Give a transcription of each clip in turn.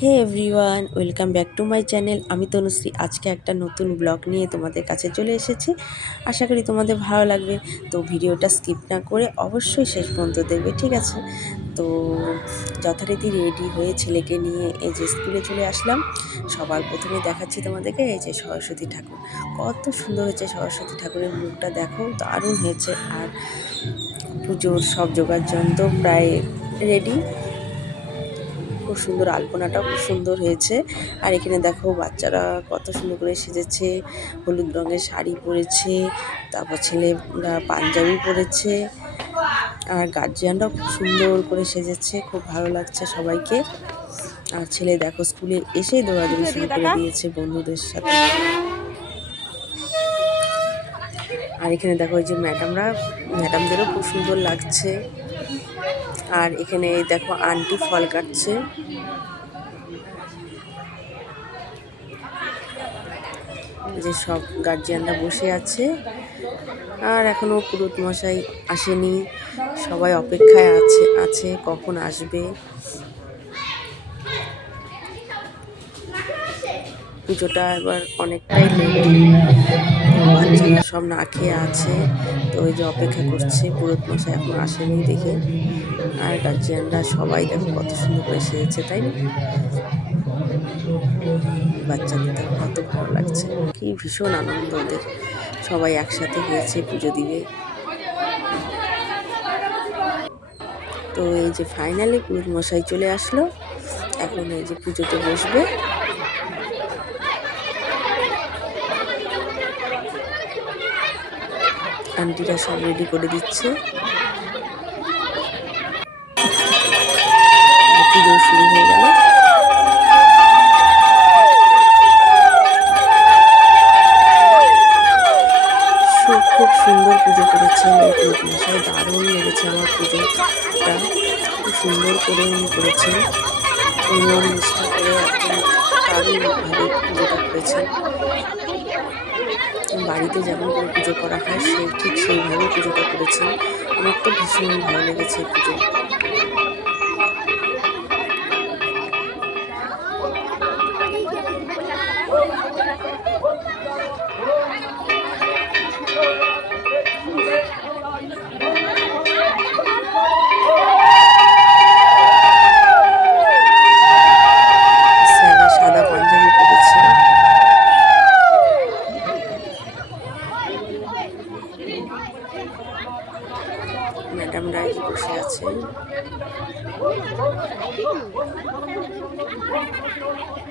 Hey everyone, welcome back to my channel. আমি তনুশ্রী। আজকে একটা নতুন ব্লগ নিয়ে তোমাদের কাছে চলে এসেছি। আশা করি তোমাদের ভালো লাগবে। তো ভিডিওটা স্কিপ না করে অবশ্যই শেষ পর্যন্ত দেখবে, ঠিক আছে? তো যথারীতি রেডি হয়ে ছেলেকে নিয়ে এই যে স্কুলে চলে আসলাম। সবার প্রথমে দেখাচ্ছি তোমাদেরকে এই যে সরস্বতী ঠাকুর। কত সুন্দর হয়েছে সরস্বতী ঠাকুরের মুখটা, দেখো, দারুণ হয়েছে। আর পুজোর সব জোগাড় যন্ত্র প্রায় রেডি। খুব সুন্দর আলপনাটাও খুব সুন্দর হয়েছে। আর এখানে দেখো বাচ্চারা কত সুন্দর করে সেজেছে হলুদ রঙের শাড়ি পরেছে তারপর ছেলেরা পাঞ্জাবি পরেছে আর গার্জিয়ানরাও খুব সুন্দর করে সেজেছে খুব ভালো লাগছে সবাইকে। আর ছেলে দেখো স্কুলে এসেই দৌড়াদৌড়ি শুরু করে দিয়েছে বন্ধুদের সাথে। আর এখানে দেখো যে ম্যাডামরা ম্যাডামদেরও খুব সুন্দর লাগছে। আর এখানে দেখো আন্টি ফল কাটছে। যে সব গার্জিয়ানরা বসে আছে। আর এখনও পুরুত মশাই আসেনি। সবাই অপেক্ষায় আছে আছে কখন আসবে। পুজোটা এবার অনেকটাই লেট। সব না খেয়ে আছে, তো ওই যে অপেক্ষা করছে পুরোত মশাই এখন আসেনি দেখে। আর গার্জিয়ানরা সবাই দেখো কত সুন্দর করে সেরেছে তাই না? বাচ্চাদের দেখো কত ভালো লাগছে। কি ভীষণ আনন্দ ওদের। সবাই একসাথে হয়েছে পুজো দিবে। তো এই যে ফাইনালি পুরোত মশাই চলে আসলো। এখন এই যে পুজোতে বসবে। আন্টিরা সব রেডি করে দিচ্ছে। খুব সুন্দর পুজো করেছেন মশাই। দারুণ লেগেছে আমার পুজোটা। খুব সুন্দর করে উনি করেছেন। নিয়ম নিষ্ঠা করে একদম দারুণভাবে পুজোটা করেছেন। বাড়িতে যেমন করে পুজো করা হয় সে ঠিক সেইভাবে পুজোটা করেছেন। আমার তো ভীষণ ভালো লেগেছে পুজো।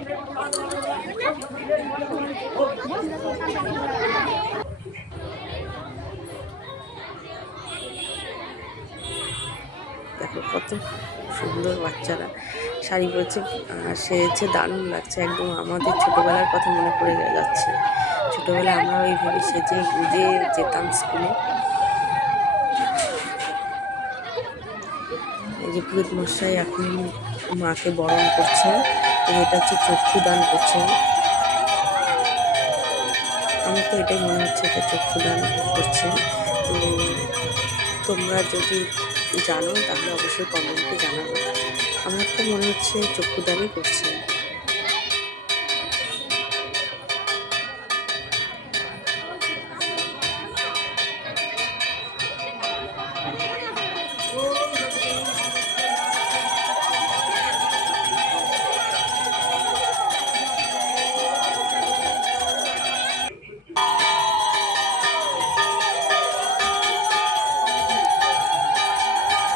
দেখো কত সুন্দর বাচ্চারা। শাড়ি পরেছে সেরেছে দারুণ লাগছে, একদম আমাদের ছোটোবেলার কথা মনে পড়ে যাচ্ছে। ছোটোবেলায় আমরা ওইভাবে সেজে গুজে যেতাম স্কুলে। এই যে পুরোহিত মশাই এখন মাকে বরণ করছে। এটা হচ্ছে চক্ষু দান করছে আমার তো এটাই মনে হচ্ছে এটা চক্ষু দান করছে তো তোমরা যদি জানো, তাহলে অবশ্যই কমেন্টে জানাব। আমার তো মনে হচ্ছে চক্ষুদানই করছে।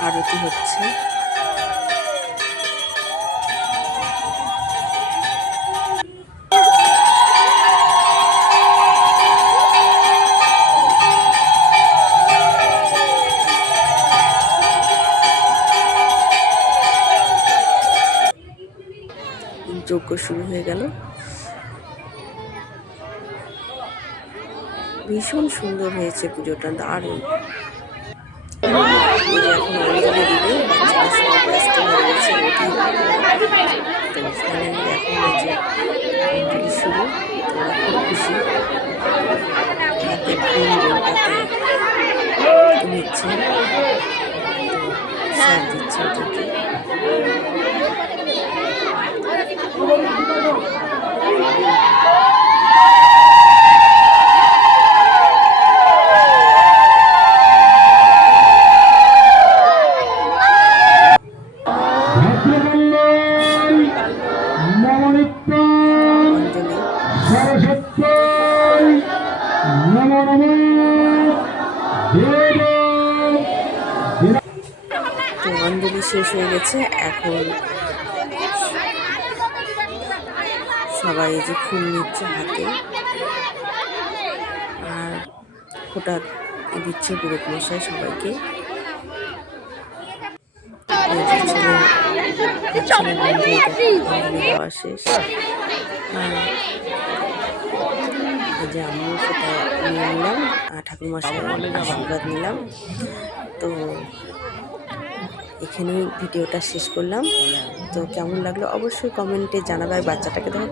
আরতি হচ্ছে। যজ্ঞ শুরু হয়ে গেল। ভীষণ সুন্দর হয়েছে পুজোটা দারুণ। এখন অঞ্জলি দিবে বাচ্চারা সব ব্যস্ত হয়ে গেছে তো ফাইনালি এখন হচ্ছে অঞ্জলি শুরু তোরা খুব খুশি হাতে ফুল বউটাতে নিচ্ছে স্যার দিচ্ছে ওদেরকে শেষ হয়ে গেছে। এখন সবাই যে ফুল নিচ্ছে হাতে। আর ফোটা দিচ্ছে পুরোত মশাই সবাইকে। যে আমিও সেটা নিয়ে নিলাম। আর ঠাকুরমশাই আশীর্বাদ নিলাম। তো এখানেই ভিডিওটা শেষ করলাম। তো কেমন লাগল অবশ্যই কমেন্টে জানাবে আর বাচ্চাটাকে দেখো।